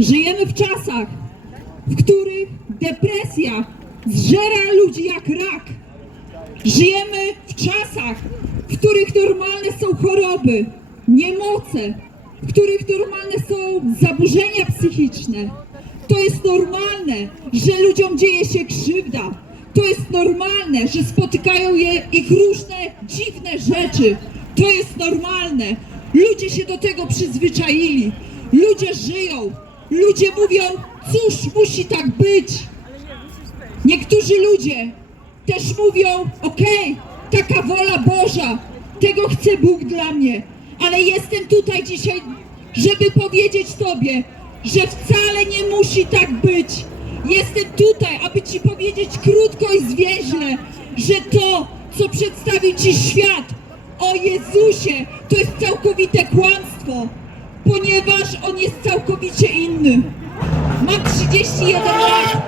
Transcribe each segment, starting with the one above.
Żyjemy w czasach, w których depresja zżera ludzi jak rak. Żyjemy w czasach, w których normalne są choroby, niemoce, w których normalne są zaburzenia psychiczne. To jest normalne, że ludziom dzieje się krzywda. To jest normalne, że spotykają je ich różne dziwne rzeczy. To jest normalne. Ludzie się do tego przyzwyczaili. Ludzie żyją. Ludzie mówią, cóż musi tak być. Niektórzy ludzie też mówią, okej, taka wola Boża, tego chce Bóg dla mnie, ale jestem tutaj dzisiaj, żeby powiedzieć Tobie, że wcale nie musi tak być. Jestem tutaj, aby Ci powiedzieć krótko i zwięźle, że to, co przedstawił Ci świat o Jezusie, to jest całkowite kłamstwo, ponieważ On jest całkowicie inny. Mam 31 lat,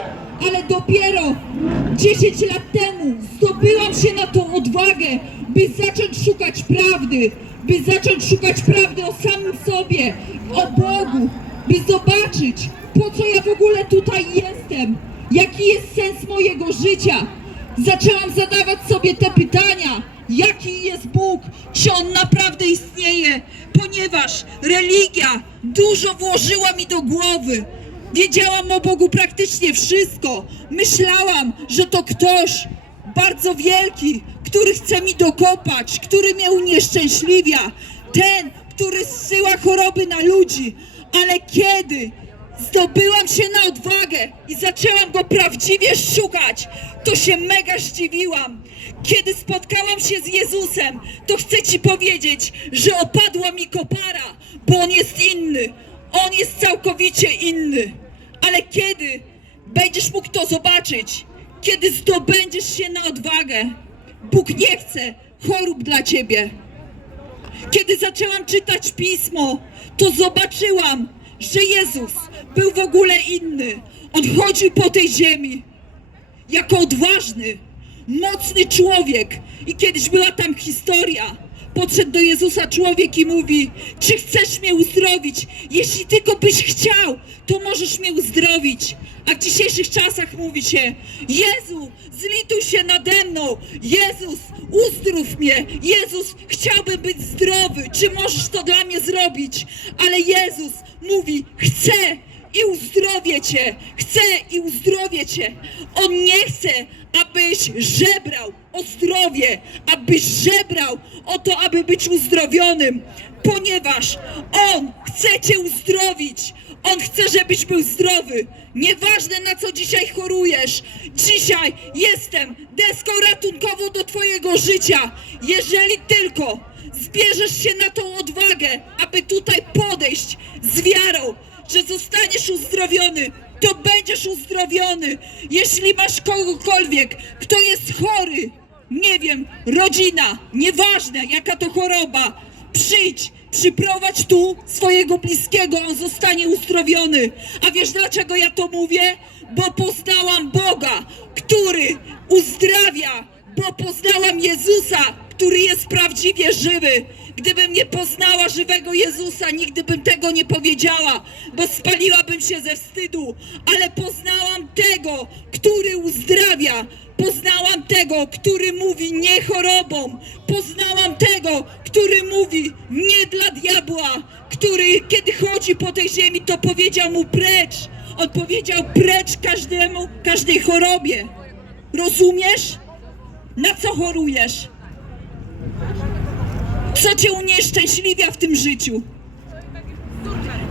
ale dopiero 10 lat temu zdobyłam się na tą odwagę, by zacząć szukać prawdy, by zacząć szukać prawdy o samym sobie, o Bogu, by zobaczyć, po co ja w ogóle tutaj jestem, jaki jest sens mojego życia. Zaczęłam zadawać sobie te pytania, jaki jest Bóg, czy On naprawdę istnieje, ponieważ religia dużo włożyła mi do głowy. Wiedziałam o Bogu praktycznie wszystko. Myślałam, że to ktoś bardzo wielki, który chce mi dokopać, który mnie unieszczęśliwia. Ten, który zsyła choroby na ludzi. Ale kiedy zdobyłam się na odwagę i zaczęłam go prawdziwie szukać, to się mega zdziwiłam. Kiedy spotkałam się z Jezusem, to chcę Ci powiedzieć, że opadła mi kopara, bo On jest inny. On jest całkowicie inny. Ale kiedy będziesz mógł to zobaczyć, kiedy zdobędziesz się na odwagę, Bóg nie chce chorób dla ciebie. Kiedy zaczęłam czytać pismo, to zobaczyłam, że Jezus był w ogóle inny. On chodził po tej ziemi jako odważny, mocny człowiek. I kiedyś była tam historia. Podszedł do Jezusa człowiek i mówi: Czy chcesz mnie uzdrowić? Jeśli tylko byś chciał, to możesz mnie uzdrowić. A w dzisiejszych czasach mówi się: Jezu, zlituj się nade mną. Jezus, uzdrów mnie. Jezus, chciałbym być zdrowy. Czy możesz to dla mnie zrobić? Ale Jezus mówi: Chcę i uzdrowię cię. Chcę i uzdrowię cię. On nie chce, abyś żebrał o zdrowie, abyś żebrał o to, aby być uzdrowionym, ponieważ On chce cię uzdrowić. On chce, żebyś był zdrowy. Nieważne na co dzisiaj chorujesz. Dzisiaj jestem deską ratunkową do Twojego życia. Jeżeli tylko zbierzesz się na tą odwagę, aby tutaj podejść z wiarą, że zostaniesz uzdrowiony, to będziesz uzdrowiony. Jeśli masz kogokolwiek, kto jest chory, nie wiem, rodzina, nieważne jaka to choroba, przyjdź, przyprowadź tu swojego bliskiego, on zostanie uzdrowiony. A wiesz dlaczego ja to mówię? Bo poznałam Boga, który uzdrawia, bo poznałam Jezusa, który jest prawdziwie żywy. Gdybym nie poznała żywego Jezusa, nigdy bym tego nie powiedziała, bo spaliłabym się ze wstydu, ale poznałam tego, który uzdrawia. Poznałam tego, który mówi nie chorobom. Poznałam tego, który mówi nie dla diabła, który kiedy chodzi po tej ziemi, to powiedział mu precz. On powiedział precz każdemu, każdej chorobie. Rozumiesz? Na co chorujesz? Co cię unieszczęśliwia w tym życiu?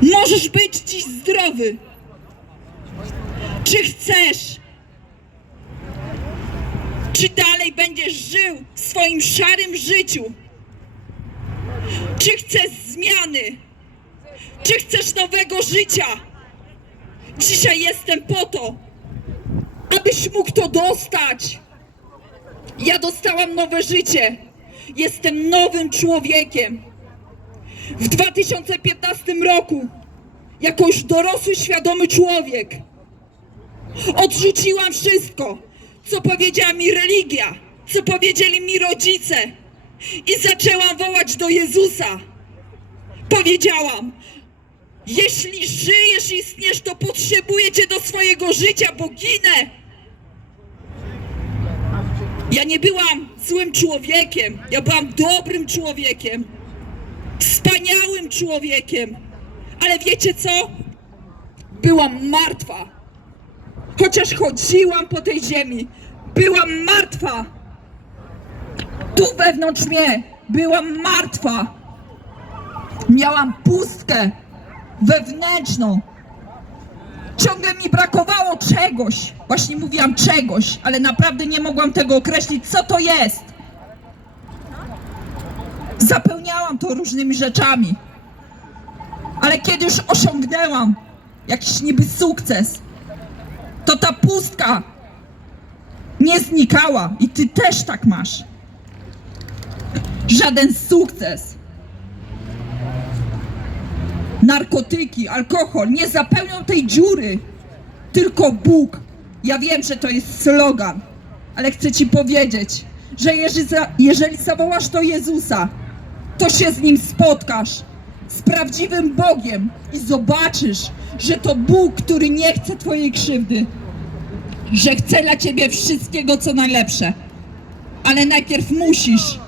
Możesz być dziś zdrowy. Czy chcesz? Czy dalej będziesz żył w swoim szarym życiu? Czy chcesz zmiany? Czy chcesz nowego życia? Dzisiaj jestem po to, abyś mógł to dostać. Ja dostałam nowe życie. Jestem nowym człowiekiem. W 2015 roku, jako już dorosły, świadomy człowiek, odrzuciłam wszystko, co powiedziała mi religia, co powiedzieli mi rodzice i zaczęłam wołać do Jezusa. Powiedziałam, Jeśli żyjesz istniesz, to potrzebuję cię do swojego życia, bo ginę. Ja nie byłam złym człowiekiem, ja byłam dobrym człowiekiem, wspaniałym człowiekiem, ale wiecie co? Byłam martwa. Chociaż chodziłam po tej ziemi, byłam martwa. Tu wewnątrz mnie byłam martwa. Miałam pustkę wewnętrzną. Ciągle mi brakowało czegoś. Właśnie mówiłam czegoś, ale naprawdę nie mogłam tego określić, co to jest. Zapełniałam to różnymi rzeczami. Ale kiedy już osiągnęłam jakiś niby sukces, to ta pustka nie znikała i ty też tak masz. Żaden sukces, narkotyki, alkohol nie zapełnią tej dziury, tylko Bóg. Ja wiem, że to jest slogan, ale chcę ci powiedzieć, że jeżeli, za- jeżeli zawołasz do Jezusa, to się z Nim spotkasz, z prawdziwym Bogiem i zobaczysz, że to Bóg, który nie chce twojej krzywdy, że chce dla ciebie wszystkiego, co najlepsze. Ale najpierw musisz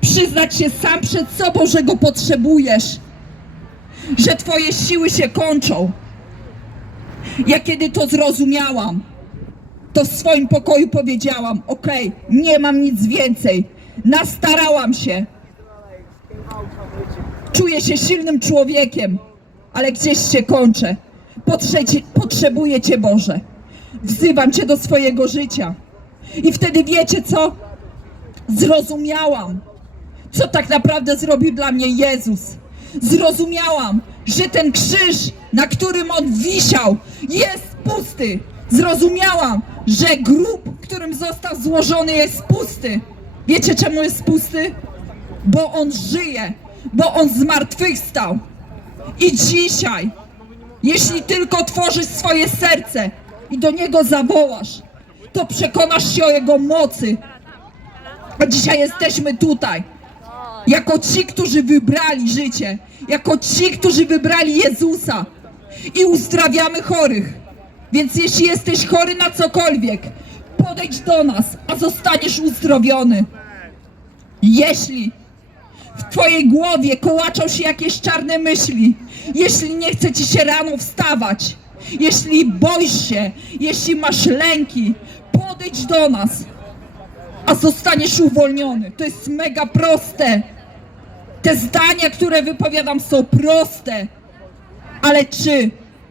przyznać się sam przed sobą, że Go potrzebujesz, że twoje siły się kończą. Ja kiedy to zrozumiałam, to w swoim pokoju powiedziałam: Okej, nie mam nic więcej, nastarałam się. Czuję się silnym człowiekiem, ale gdzieś się kończę. Potrzecie, potrzebuję Cię, Boże. Wzywam Cię do swojego życia. I wtedy wiecie co? Zrozumiałam, co tak naprawdę zrobił dla mnie Jezus. Zrozumiałam, że ten krzyż, na którym on wisiał, jest pusty. Zrozumiałam, że grób, którym został złożony, jest pusty. Wiecie czemu jest pusty? Bo on żyje, bo on zmartwychwstał. I dzisiaj, jeśli tylko otworzysz swoje serce i do niego zawołasz, to przekonasz się o jego mocy. A dzisiaj jesteśmy tutaj, jako ci, którzy wybrali życie, jako ci, którzy wybrali Jezusa i uzdrawiamy chorych. Więc jeśli jesteś chory na cokolwiek, podejdź do nas, a zostaniesz uzdrowiony. Jeśli w twojej głowie kołaczą się jakieś czarne myśli, jeśli nie chce ci się rano wstawać, jeśli boisz się, jeśli masz lęki, podejdź do nas, a zostaniesz uwolniony. To jest mega proste. Te zdania, które wypowiadam, są proste, ale czy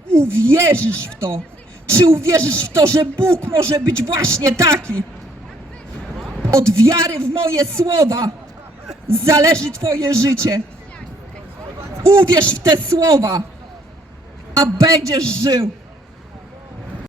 uwierzysz w to? Czy uwierzysz w to, że Bóg może być właśnie taki? Od wiary w moje słowa zależy Twoje życie. Uwierz w te słowa, a będziesz żył.